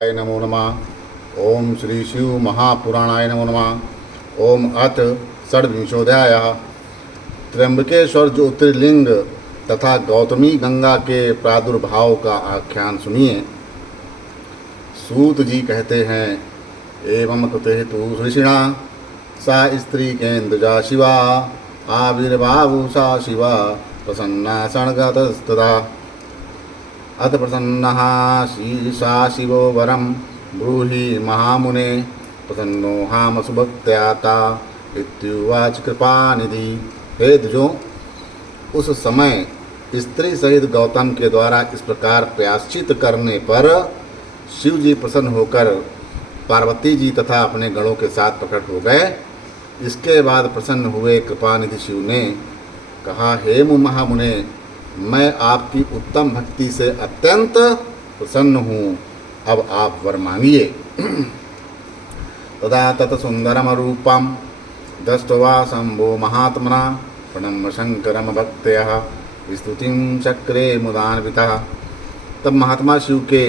नमो नमः। ओम श्री शिव महापुराणाय नमो नमः। ओम अथ षड्विंशोध्याय। त्र्यंबकेश्वर ज्योतिर्लिंग तथा गौतमी गंगा के प्रादुर्भाव का आख्यान सुनिए। सूत जी कहते हैं, एवं कृते तु ऋषिणा सा स्त्री केन्दुजा शिवा आविर्भावुषा शिवा प्रसन्ना सणगतस्तदा अथ प्रसन्नः सा शिवो वरं ब्रूहि महामुने प्रसन्नोऽहमसुभक्त्याता इत्युवाच कृपानिधि। हे द्विजों, उस समय स्त्री सहित गौतम के द्वारा इस प्रकार प्रायश्चित करने पर शिव जी प्रसन्न होकर पार्वती जी तथा अपने गणों के साथ प्रकट हो गए। इसके बाद प्रसन्न हुए कृपानिधि शिव ने कहा, हे महामुने, मैं आपकी उत्तम भक्ति से अत्यंत प्रसन्न हूँ, अब आप वर मांगिए। तदा तत्सुंदरम रूपम दृष्ट्वा शंभो महात्मना प्रणम्य शंकरम भक्त्या स्तुतिं चक्रे मुदान्वितः। तब महात्मा शिव के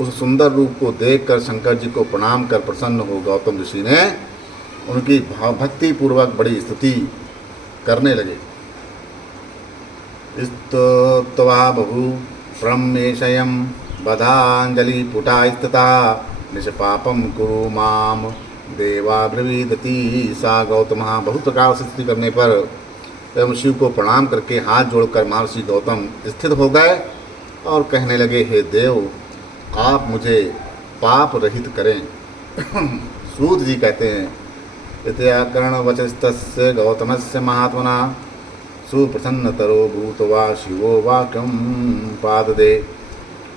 उस सुंदर रूप को देखकर शंकर जी को प्रणाम कर प्रसन्न हो गौतम ऋषि ने उनकी भक्ति पूर्वक बड़ी स्तुति करने लगे। स्तुत्वा बहु प्रमेशयं बधांजलि पुटा स्थिता निष्पापम कुरु माम देवाब्रवीदति। सा गौतम बहुत प्रकार से स्तुति करने पर एवं शिव को प्रणाम करके हाथ जोड़कर महर्षि गौतम स्थित हो गए और कहने लगे, हे देव, आप मुझे पाप रहित करें। सूत जी कहते हैं, इत्याकर्ण वचस्तस्य गौतमस्य महात्मना सुप्रसन्नतरो भूतवा शिवो वाक्यम पाददे।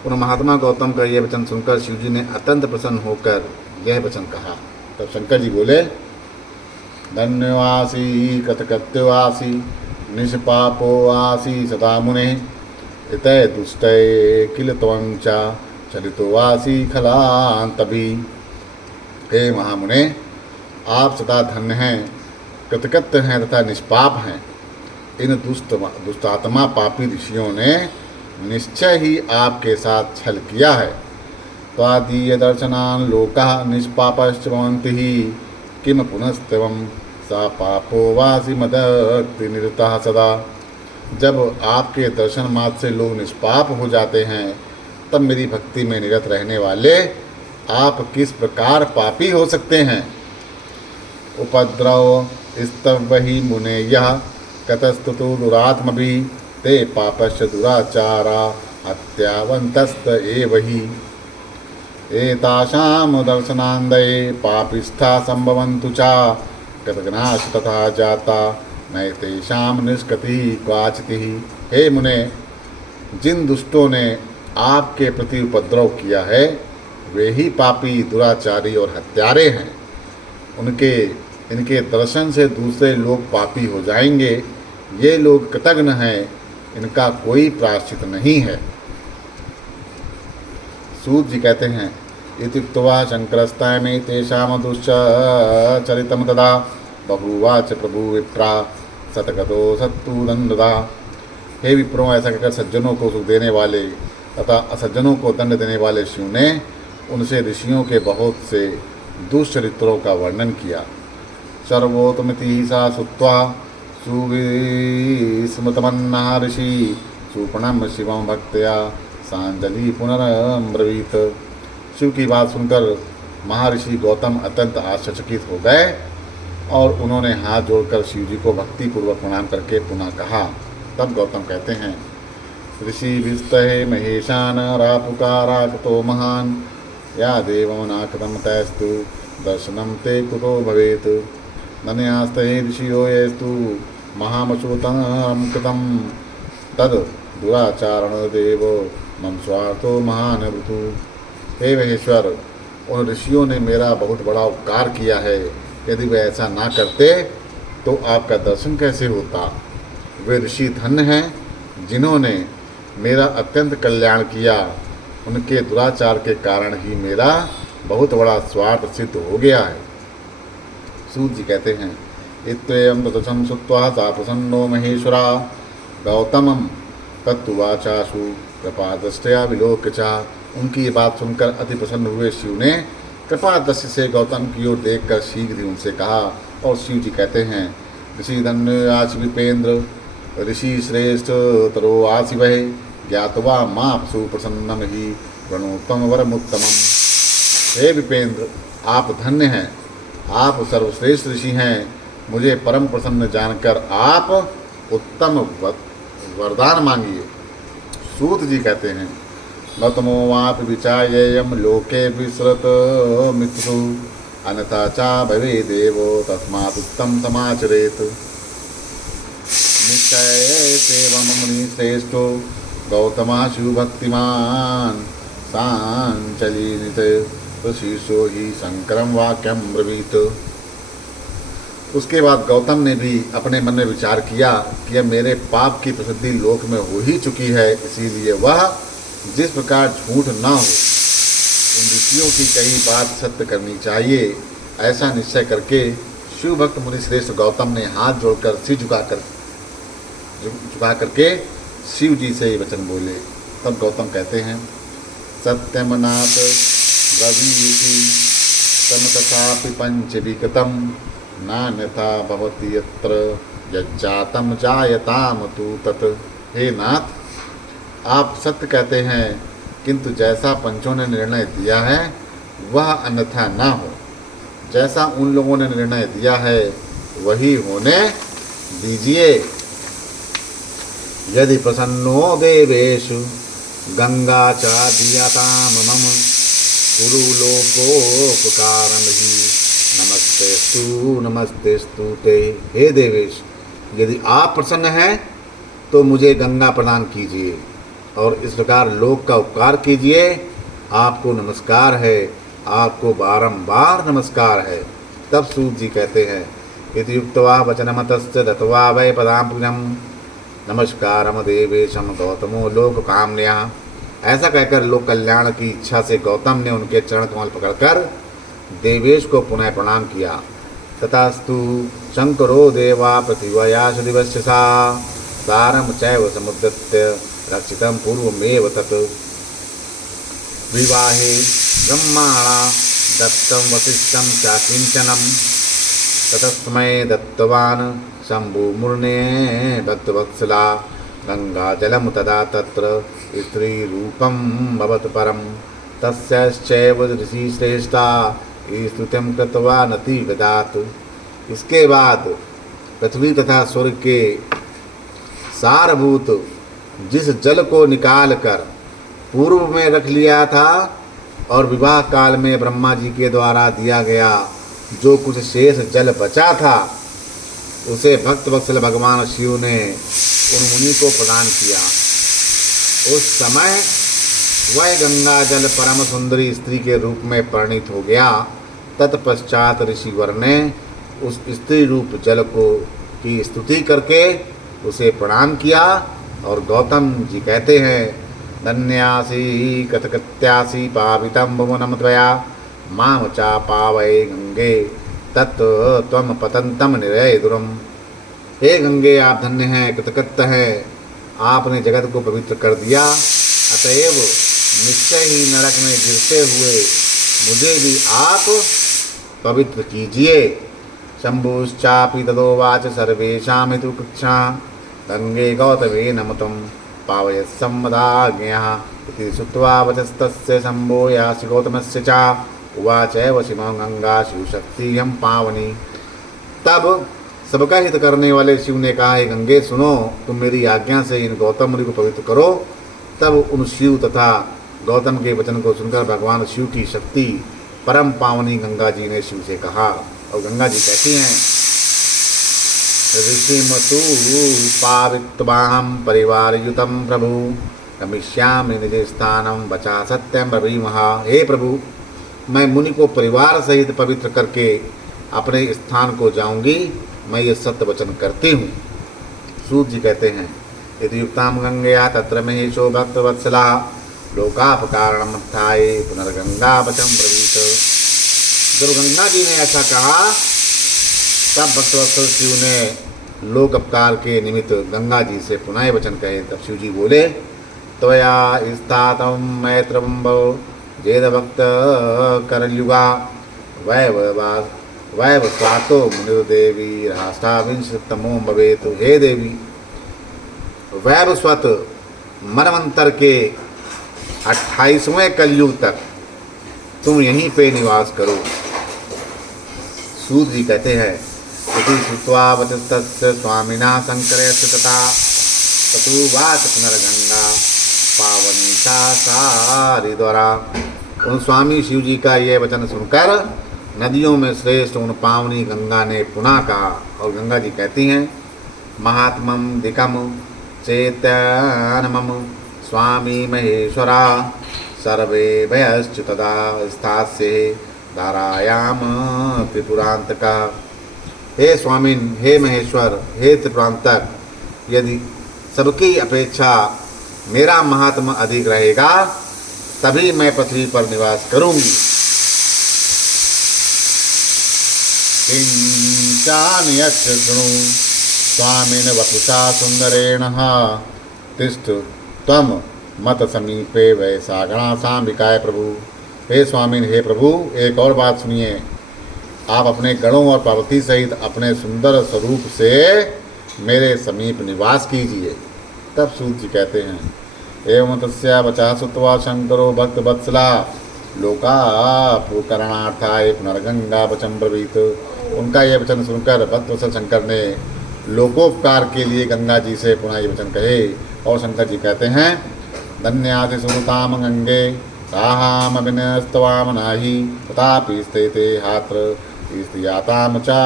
उन महात्मा गौतम का यह वचन सुनकर शिव जी ने अत्यंत प्रसन्न होकर यह वचन कहा। तब शंकर जी बोले, धन्यवासी कथकत्यवासी निष्पापो आसी सदा मुने इतय दुष्टय किल त्वं च चलितो वासी खलांतभी। हे महामुने, आप सदा धन्य हैं, कृतकृत्य हैं तथा निष्पाप हैं। इन दुष्टात्मा पापी ऋषियों ने निश्चय ही आपके साथ छल किया है। त्वादीय दर्शनान् लोकाः निष्पापश्च भवन्ति ही किम पुनस्त्वं सा पापो वासी मदक्ति निरतः सदा। जब आपके दर्शन मात्र से लोग निष्पाप हो जाते हैं, तब मेरी भक्ति में निरत रहने वाले आप किस प्रकार पापी हो सकते हैं। उपद्रव स्तवहि मुने यः कतस्तुतो दुरात्मभि ते पापश्च दुराचारा हत्यावन्तस्त एव हि। एतासां दर्शनान्दये पापिष्ठा सम्भवन्तु च कृतघ्नाश्च तथा जाता नैतेषां निष्कृतिः क्वाचितिः। हे मुने, जिन दुष्टों ने आपके प्रति उपद्रव किया है वे ही पापी, दुराचारी और हत्यारे हैं। इनके दर्शन से दूसरे लोग पापी हो जाएंगे। ये लोग कृतघ्न हैं, इनका कोई प्रायश्चित नहीं है। सूत जी कहते हैं, इत्युक्त्वा शंकरस्तायमे तेषां दुश्चरितं तदा बहुवाच प्रभु विप्रा सतगतो सत्तु दंडदा। हे विप्रों, ऐसा कहकर सज्जनों को सुख देने वाले तथा असज्जनों को दंड देने वाले शिव ने उनसे ऋषियों के बहुत से दुष्चरित्रों का वर्णन किया। सर्वोत्तमिति सा सुत्वा सुविस्मृतमन्नः ऋषि सुप्रणम्य शिवं भक्त्या सांजलि पुनरब्रवीत। शिव की बात सुनकर महर्षि गौतम अत्यंत आश्चर्यचकित हो गए और उन्होंने हाथ जोड़कर शिव जी को भक्ति पूर्वक प्रणाम करके पुनः कहा। तब गौतम कहते हैं, ऋषि विस्तहे महेशान रापुकारा कृतो महान या देवो नाकृतं तैस्तु दर्शनं ते कुतो भवेत्। नन्यास्ते ऋषियो येस्तु महामशोतं कृतं तद दुराचारण देव मम स्वार्थो महान वृतु। हे महेश्वर, उन ऋषियों ने मेरा बहुत बड़ा उपकार किया है। यदि वे ऐसा ना करते तो आपका दर्शन कैसे होता। वे ऋषि धन्य हैं जिन्होंने मेरा अत्यंत कल्याण किया। उनके दुराचार के कारण ही मेरा बहुत बड़ा स्वार्थ सिद्ध हो गया है। सूत जी कहते हैं, इत्येवं ततचं श्रुत्वा सा प्रसन्नो महेश्वरा गौतमं तत्तुवाचाशु कृपादृष्ट्या विलोक्य च उनकी ये बात सुनकर अति प्रसन्न हुए शिव ने कृपा दृष्टि से गौतम की ओर देखकर शीघ्र ही उनसे कहा। और शिव जी कहते हैं, ऋषि धन्य आचि विपेंद्र ऋषि श्रेष्ठ तरो आसि वह ज्ञातवा माँ सुप्रसन्नम ही प्रणोतम वरमुत्तमम। हे विपेंद्र, आप धन्य हैं, आप सर्वश्रेष्ठ ऋषि हैं। मुझे परम प्रसन्न जानकर आप उत्तम वरदान मांगिए। सूत जी कहते हैं, नतमो वाप विचायेयम लोके विसृत मित्रु अन्यथा चा भवे देवो तस्मात् उत्तम समाचरेत। निश्चय सेवम मुनि श्रेष्ठो गौतमाशु भक्तिमान सांचलित शीर्षो ही शंकरम वाक्यम ब्रवीत। उसके बाद गौतम ने भी अपने मन में विचार किया कि अब मेरे पाप की प्रसिद्धि लोक में हो ही चुकी है, इसीलिए वह जिस प्रकार झूठ न हो, उन ऋषियों की कही बात सत्य करनी चाहिए, ऐसा निश्चय करके शिव भक्त मुनि श्रेष्ठ गौतम ने हाथ जोड़कर सिर झुका करके शिव जी से ये वचन बोले। तब गौतम कहते हैं, सत्यमनाथ ब्रवीति तम तथापि पंचविगतम नान्यथा भवति यत्र यज्जातम जायताम तु तत्। हे नाथ, आप सत्य कहते हैं, किंतु जैसा पंचों ने निर्णय दिया है वह अन्यथा न हो। जैसा उन लोगों ने निर्णय दिया है वही होने दीजिए। यदि प्रसन्नो देवेषु गंगा च दीयताम मम कुरु लोकोपकारं हि नमस्तेस्तु ते। हे देवेश, यदि आप प्रसन्न हैं तो मुझे गंगा प्रदान कीजिए और इस प्रकार लोक का उपकार कीजिए। आपको नमस्कार है, आपको बारंबार नमस्कार है। तब सूत जी कहते हैं, यदि युक्त्वा वचनमतस्य दत्वा वै पदाम्बुजं नमस्कारम देवेशम गौतमो लोक कामन्या। ऐसा कहकर लोक कल्याण की इच्छा से गौतम ने उनके चरण कमल पकड़कर देवेश को पुनः प्रणाम किया। तथास्तु शंकरो देवा पृथिव्याश दिवस्य सा सारम चैव समुद्रत्य रक्षितं पूर्वमेव तत्। विवाहे ब्रह्माणा दत्तं वसिष्ठं च किंचनं ततस्मै दत्तवान् शम्भुमुर्ने भक्तवत्सला गंगा जलम तदा तत्र स्त्री रूपम भवत परम तस्यैव ऋषि श्रेष्ठा स्तुतिं कृत्वा नति विदात। इसके बाद पृथ्वी तथा स्वर्ग के सारभूत जिस जल को निकाल कर पूर्व में रख लिया था और विवाह काल में ब्रह्मा जी के द्वारा दिया गया जो कुछ शेष जल बचा था, उसे भक्त वत्सल भगवान शिव ने उन मुनि को प्रदान किया। उस समय वह गंगा जल परम सुंदरी स्त्री के रूप में परिणित हो गया। तत्पश्चात ऋषिवर ने उस स्त्री रूप जल को की स्तुति करके उसे प्रणाम किया। और गौतम जी कहते हैं, धन्यासी कथकत्यासी पावितं भुवनं त्वया मां चा पावै गंगे तत् त्वं पतन्तं निरयदुरम्। हे गंगे, आप धन्य हैं, कृतकृत्य हैं, आपने जगत को पवित्र कर दिया। अतएव निश्चय ही नरक में गिरते हुए मुझे भी आप पवित्र कीजिए। शंभुश्चापि तदोवाच सर्वेषां हेतु कृच्छा गंगे गौतमे नमतं पावयत्सम्मदाज्ञया इति श्रुत्वा वचस्तस्य शंभो यासि गौतमस्य च उवाच शिवं गंगा शिवशक्ति हम पावनी। तब सबका हित करने वाले शिव ने कहा, हे गंगे सुनो, तुम मेरी आज्ञा से इन गौतम मुनि को पवित्र करो। तब उन शिव तथा गौतम के वचन को सुनकर भगवान शिव की शक्ति परम पावनी गंगा जी ने शिव से कहा। और गंगा जी कहती हैं, ऋषिमतु पावित्वाहं परिवारयुतं प्रभु गमिष्यामि निज स्थानं वचा सत्यं ब्रवीमहा। हे प्रभु, मैं मुनि को परिवार सहित पवित्र करके अपने स्थान को जाऊंगी, मैं ये सत्य वचन करती हूँ। सूत जी कहते हैं, यदि युक्तां गंगया तत्र महेशो भक्तवत्सला लोकापकारणमत्थाये पुनर्गंगा वचन ब्रवीत। जब गंगा जी ने ऐसा कहा तब भक्तवत्सल शिव ने लोक अपकार के निमित्त गंगा जी से पुनः वचन कहे। तब शिव जी बोले, त्वया स्थातं मैत्रम्बो जेदभक्त करयुगा वैव स्वातो मुनिर्देवी राष्ट्राविंशतमो भवेतु। हे देवी, वैव स्वत मनवंतर के 28वें कलयुग तक तुम यहीं पे निवास करो। सूत जी कहते हैं इति श्रुत्वा वचस्तस्य स्वामिना शंकरस्य तथा ततुवाच पुनर्गंगा पावनीता सारी द्वारा। उन स्वामी शिव जी का यह वचन सुनकर नदियों में श्रेष्ठ उन पावनी गंगा ने पुनः कहा। और गंगा जी कहती हैं महात्मम दिकम चेतनमम स्वामी महेश्वरा सर्वे भयश्च तदा स्थास्ये धारायाम त्रिपुरांतका। हे स्वामिन, हे महेश्वर, हे त्रिपुरांतक, यदि सबकी अपेक्षा मेरा महात्मा अधिक रहेगा तभी मैं पृथ्वी पर निवास करूंगी। किंचान्यच्च शृणु स्वामिन वपुषा सुंदरेण तिष्ठ त्वं मत समीपे वैसागणा सांबिकाय प्रभु। हे स्वामिन, हे प्रभु, एक और बात सुनिए। आप अपने गणों और पार्वती सहित अपने सुंदर स्वरूप से मेरे समीप निवास कीजिए। तब सूत जी कहते हैं एवं तस्या वचा सुत्वा शंकरो भक्त वत्सला लोका पुकरणार्थाय पुनर्गंगा वचन ब्रवीत। उनका यह वचन सुनकर भक्त वत्सल शंकर ने लोकोपकार के लिए गंगा जी से पुनः ये वचन कहे। और शंकर जी कहते हैं धन्यासि सुनताम गंगे साहाम विनस्तवाम नाही तथापि स्थिते हात्र स्त्रियाताम चा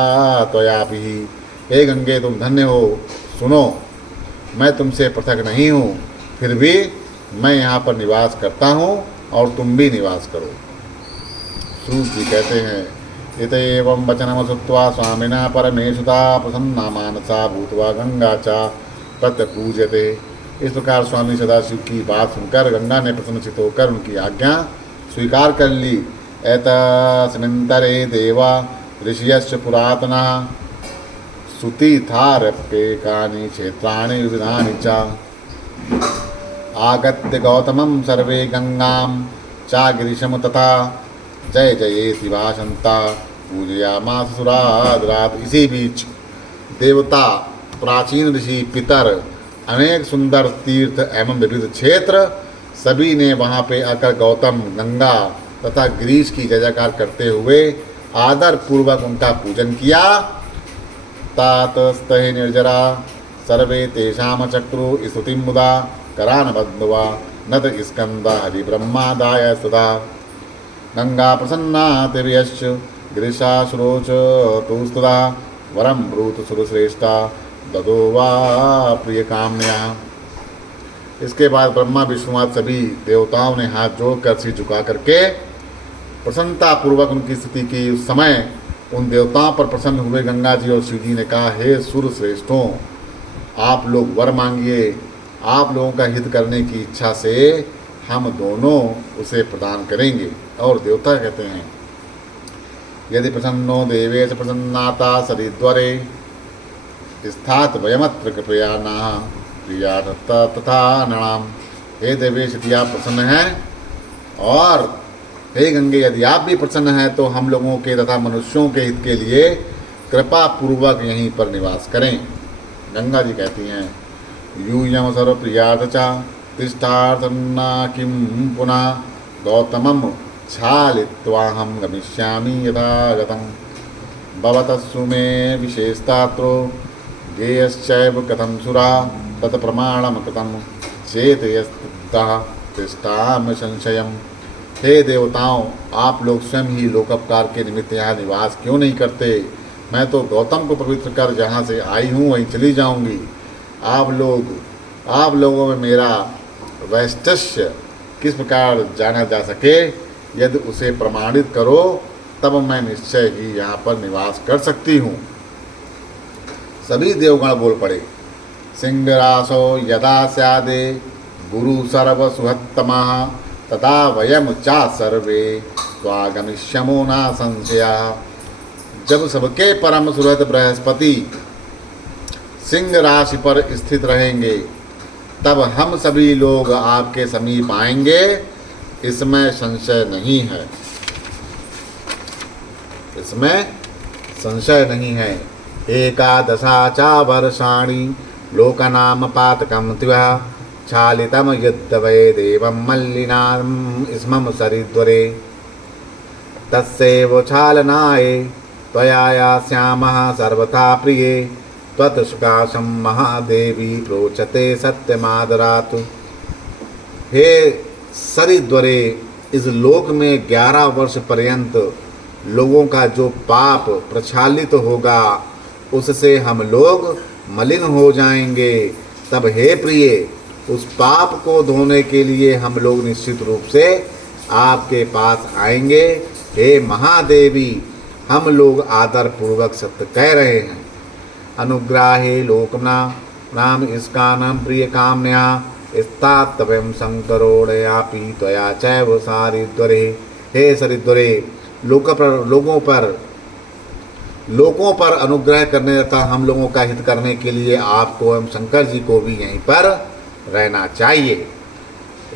त्वयापि। हे गंगे, तुम धन्य हो। सुनो, मैं तुमसे पृथक नहीं हूँ, फिर भी मैं यहाँ पर निवास करता हूँ और तुम भी निवास करो। सूत जी कहते हैं इत एवं वचनम श्रुत्वा स्वामिना परमेशुता प्रसन्ना मानसा भूत्वा गंगा चा प्रत्यपूज्यते। इस प्रकार स्वामी सदाशिव की बात सुनकर गंगा ने प्रसन्नचित होकर उनकी आज्ञा स्वीकार कर ली। एतस्मिन्तरे देवा ऋषयश्च पुरातना सुतीर्थारप्येकानि क्षेत्राणि विविधानि च आगत्य गौतमं सर्वे गंगां चागिरिशम तथा जय जयेति भाषन्ता पूजयामास सुरादरात। इसी बीच देवता, प्राचीन ऋषि, पितर, अनेक सुंदर तीर्थ एवं विविध क्षेत्र सभी ने वहाँ पे आकर गौतम, गंगा तथा गिरीश की जय जयकार करते हुए आदर पूर्वक उनका पूजन किया। तातस्तहि निर्जरा सर्वे तेषाम चक्रु स्तुतिं मुदा करान बद्ध्वा नत स्कंदा हरि ब्रह्मादाय सदा। गंगा प्रसन्ना तिर्यश्च गिरिशाश्रोच तुस्तुदा वरम ब्रूत सुरश्रेष्ठा ददो वा प्रिय कामन्या। इसके बाद ब्रह्मा विष्णु सभी देवताओं ने हाथ जोड़कर सिर झुका करके प्रसन्नता पूर्वक उनकी स्तुति की। उस समय उन देवताओं पर प्रसन्न हुए गंगा जी और शिव जी ने कहा हे सुर श्रेष्ठों, आप लोग वर मांगिए। आप लोगों का हित करने की इच्छा से हम दोनों उसे प्रदान करेंगे। और देवता कहते हैं यदि प्रसन्नो देवेश प्रसन्नाता सरिद्वरे स्थात वयमत्र कृपया न प्रिया तथा नणाम। हे देवेश, यदि आप प्रसन्न हैं और हे गंगे, यदि आप भी प्रसन्न हैं तो हम लोगों के तथा मनुष्यों के हित के लिए कृपा पूर्वक यहीं पर निवास करें। गंगा जी कहती हैं यूयम सर्वप्रियार्थ चा तिष्ठार्थन्ना किं पुनः गौतमम छालित्वाहं गमिष्यामि यथा गतं भवतस्सु मे विशेषतात्रो गेयश्चैव कथं सुरा तत्प्रमाणं कृतं चेतयस्तः तिष्ठामि संशयम्। हे देवताओं, आप लोग स्वयं ही लोकोपकार के निमित्त यहाँ निवास क्यों नहीं करते? मैं तो गौतम को पवित्र कर जहाँ से आई हूँ वहीं चली जाऊँगी। आप लोगों में मेरा वैशिष्ट्य किस प्रकार जाना जा सके, यदि उसे प्रमाणित करो तब मैं निश्चय ही यहाँ पर निवास कर सकती हूँ। सभी देवगण बोल पड़े सिंहरासो यदा स्यादे गुरु सर्व सुहत्तमः तथा वयम चा सर्वे स्वागमिष्यमो न संशयः। जब सबके परम सुहृद बृहस्पति सिंह राशि पर स्थित रहेंगे तब हम सभी लोग आपके समीप आएंगे, इसमें संशय नहीं है, इसमें संशय नहीं है। एकादशा चा वर्षाणि लोकनाम पातकं त्वया क्षालितं यद्वै देवं मल्लिनां स्मं सरिद्वरे तस्यैव क्षालनाय त्वया यास्यामः सर्वथा प्रिये त्वत्सुकाशं महादेवी प्रोचते सत्यमादरात्। हे सरिद्वरे, इस लोक में 11 वर्ष पर्यंत लोगों का जो पाप प्रक्षालित होगा उससे हम लोग मलिन हो जाएंगे। तब हे प्रिय, उस पाप को धोने के लिए हम लोग निश्चित रूप से आपके पास आएंगे। हे महादेवी, हम लोग आदर पूर्वक सत्य कह रहे हैं। अनुग्राहे लोकना नाम इसकानम प्रिय कामन्या स्तात्वयं शंकरोड़यापि त्वया चैव सारिद्वरे। हे सरिद्वरे, लोगों पर अनुग्रह करने तथा हम लोगों का हित करने के लिए आपको एवं शंकर जी को भी यहीं पर रहना चाहिए।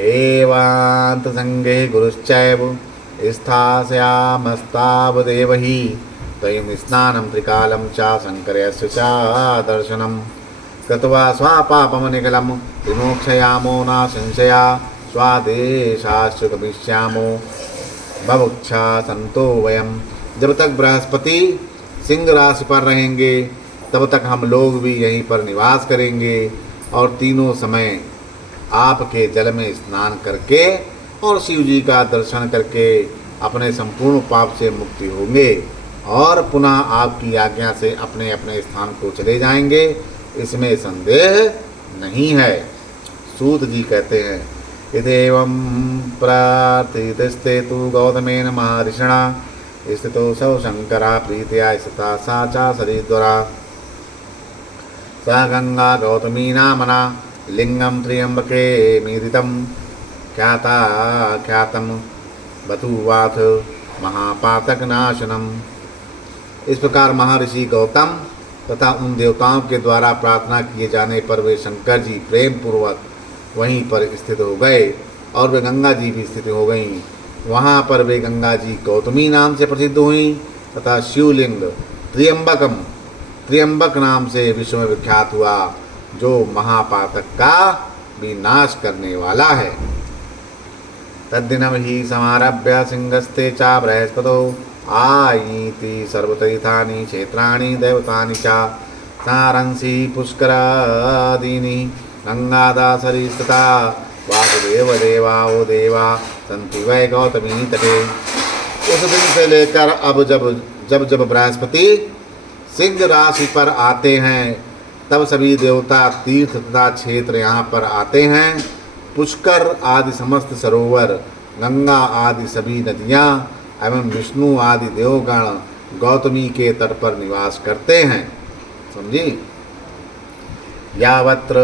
एवांत संगे गुरुश्चैव स्थास्यामस्तावदेव हि त्वयं स्नानं त्रिकालं च शंकरस्य च दर्शनं कृत्वा स्वापापं निखिलं विमोक्षयामो न संशया स्वादेशाश्च गमिष्यामो भवुक्षा संतो वयम। जब तक बृहस्पति सिंह राशि पर रहेंगे तब तक हम लोग भी यहीं पर निवास करेंगे और तीनों समय आपके जल में स्नान करके और शिव जी का दर्शन करके अपने संपूर्ण पाप से मुक्ति होंगे और पुनः आपकी आज्ञा से अपने अपने स्थान को चले जाएंगे, इसमें संदेह नहीं है। सूत जी कहते हैं, इदेवं प्रार्थितस्ते तु गौतमेन महर्षिणा स्थितो सौ शंकरा प्रीत्या स्थिता सा च सरिद्वरा सा गंगा गौतमी नामना लिंगम त्र्यंबके मीदितं ख्यातं बतुवाथ महापातकनाशनम। इस प्रकार महर्षि गौतम तथा उन देवताओं के द्वारा प्रार्थना किए जाने पर वे शंकर जी प्रेम पूर्वक वहीं पर स्थित हो गए और वे गंगा जी भी स्थित हो गईं। वहाँ पर वे गंगा जी गौतमी नाम से प्रसिद्ध हुई तथा शिवलिंग त्र्यंबक नाम से विश्व में विख्यात हुआ, जो महापातक का भी नाश करने वाला है। तद्दिनं हि समारभ्य सिंहस्ते च बृहस्पतो आयीति सर्वतीर्थानि क्षेत्राणि दैवतानि च सारंसी पुष्करादीनि गंगादासरिस्तथा वासुदेव देवाओ देवा सन्ति वै गौतमी तटे। उस दिन से लेकर अब जब बृहस्पति सिंह राशि पर आते हैं तब सभी देवता तीर्थ तथा क्षेत्र यहाँ पर आते हैं। पुष्कर आदि समस्त सरोवर, गंगा आदि सभी नदियाँ एवं विष्णु आदि देवगण गौतमी के तट पर निवास करते हैं। समझी? यावत्र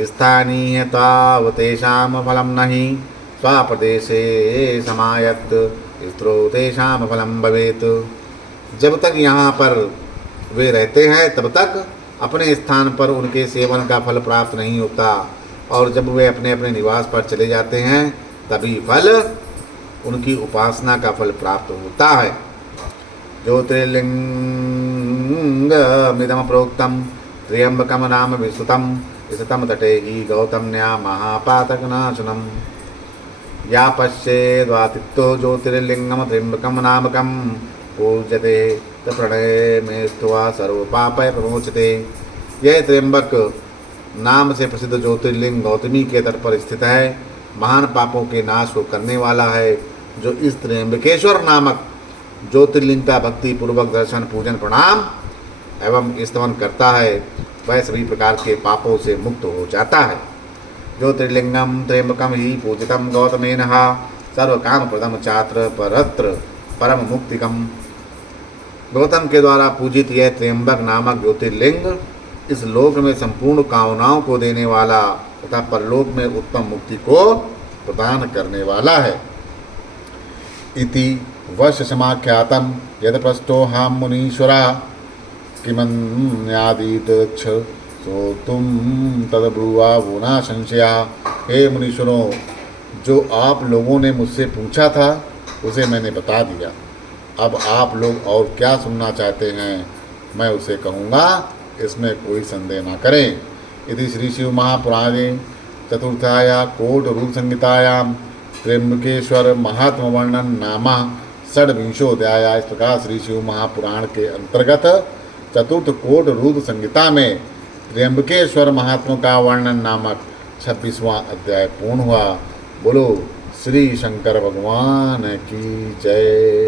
स्थानीय तावतेषां फलं नहि स्वप्रदेशे समायत स्त्रो तेषां फलं भवेत्। जब तक यहाँ पर वे रहते हैं तब तक अपने स्थान पर उनके सेवन का फल प्राप्त नहीं होता और जब वे अपने अपने निवास पर चले जाते हैं तभी फल उनकी उपासना का फल प्राप्त होता है। ज्योतिर्लिंगमिदं प्रोक्तं त्र्यंबकं नाम विस्तृतं स्थितं तटे हि गौतम्या महापातकनाशनं। या पश्येद्वातित्तो ज्योतिर्लिंगं त्र्यंबकं नामकं पूज्यते प्रणय में स्त्वा सर्वपापय प्रमोचते। यह त्र्यंबक नाम से प्रसिद्ध ज्योतिर्लिंग गौतमी के तट पर स्थित है, महान पापों के नाश को करने वाला है। जो इस त्र्यंबकेश्वर नामक ज्योतिर्लिंग का भक्ति पूर्वक दर्शन पूजन प्रणाम एवं स्तवन करता है वह सभी प्रकार के पापों से मुक्त हो जाता है। ज्योतिर्लिंगम त्र्यंबकम ही पूजितम गौतमेन सर्वकाम प्रदम चात्र परत्र परम मुक्तिकम। गौतम के द्वारा पूजित यह त्र्यंबक नामक ज्योतिर्लिंग इस लोक में संपूर्ण कामनाओं को देने वाला तथा परलोक में उत्तम मुक्ति को प्रदान करने वाला है। इति वर्ष समाख्यातम यद पृष्ठो हम मुनीश्वरा किमन्यादीत सो तुम तदब्रुवा वो ना संशया। हे मुनीश्वरों, जो आप लोगों ने मुझसे पूछा था उसे मैंने बता दिया। अब आप लोग और क्या सुनना चाहते हैं मैं उसे कहूँगा, इसमें कोई संदेह ना करें। यदि श्री शिव महापुराणे चतुर्थाया कोट रूप संहितायां त्र्यंबकेश्वर महात्म वर्णन नामा षड्विंशोध्याय। इस प्रकार श्री शिव महापुराण के अंतर्गत चतुर्थ कोट रूप संहिता में त्र्यंबकेश्वर महात्मा का वर्णन नामक 26वां अध्याय पूर्ण हुआ। बोलो श्री शंकर भगवान की जय।